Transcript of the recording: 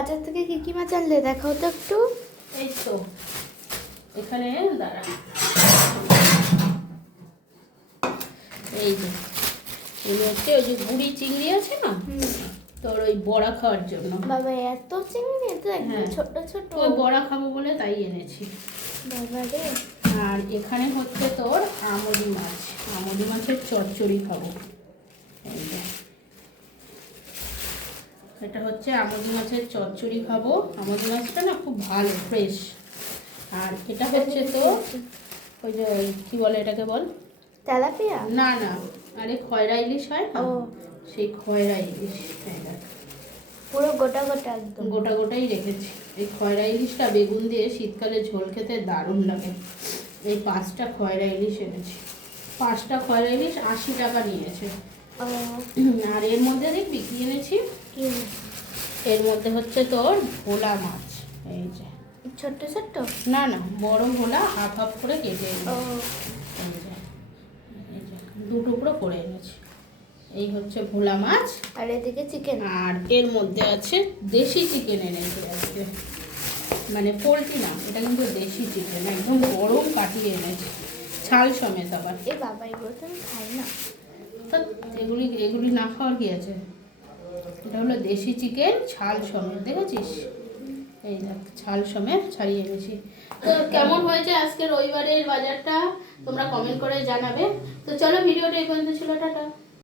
বাজার থেকে কি মাছ আনলে দেখাও তো একটু। এই তো এখানে দাঁড়া, এই যে এগুলো হচ্ছে ওই যে বুড়ি চিংড়ি আছে না, তোর ওই বড়া খাওয়ার জন্য। বাবা এত চিংড়ি, তো একদম হ্যাঁ, ছোট ছোট। ওই বড়া খাবো বলে তাই এনেছি। বাবা রে। আর এখানে হচ্ছে তোর আমুদি মাছ, আমুদি মাছের চচ্চড়ি খাবো। এই যে এটা হচ্ছে আমুদি মাছের চচ্চড়ি খাবো। আমুদি মাছটা না খুব ভালো, ফ্রেশ। আর এটা হচ্ছে তো ওই যে কি বলে এটাকে বল, তেলাপিয়া? না না, আরে খয়রা ইলিশ হয় না, ও সেই খয়রা ইলিশ। এটা পুরো গোটা গোটা একদম। গোটা গোটাই রেখেছি। এই খয়রা ইলিশটা বেগুন দিয়ে শীতকালে ঝোল খেতে দারুণ লাগে। এই 5টা খয়রা ইলিশ এনেছি। 5টা খয়রা ইলিশ 80 টাকা নিয়েছে। ও আর এর মধ্যে দেখবি কি এনেছি, কি? এর মধ্যে হচ্ছে তোর ভোলা মাছ। এই যে ছোট্ট ছোট্ট? না না, বড় ভোলা হাফ হাফ করে কেটে ও এনেছি। এই যে 2 টুকরো করে এনেছি। এই হচ্ছে ভোলা মাছ। আর এদিকে চিকেন। আর এর মধ্যে আছে দেশি চিকেন এনেছি আজকে, মানে পোলট্রি না, এটা কিন্তু দেশি চিকেন, একদম গরম কাটিয়ে এনেছি, ছাল সমেত আবার। এ বাবা, এগুলো তো আমি খাই না। তা এগুলি এগুলি না খাওয়ার কি আছে? এটা হলো দেশি চিকেন, ছাল সমেত, দেখেছিস? এই দেখ, ছাল সমেত ছাড়িয়ে এনেছি। তো কেমন হয়েছে আজকে রবিবারের বাজারটা তোমরা কমেন্ট করে জানাবে। তো চলো, ভিডিওটা এই পর্যন্ত ছিল, টাটা।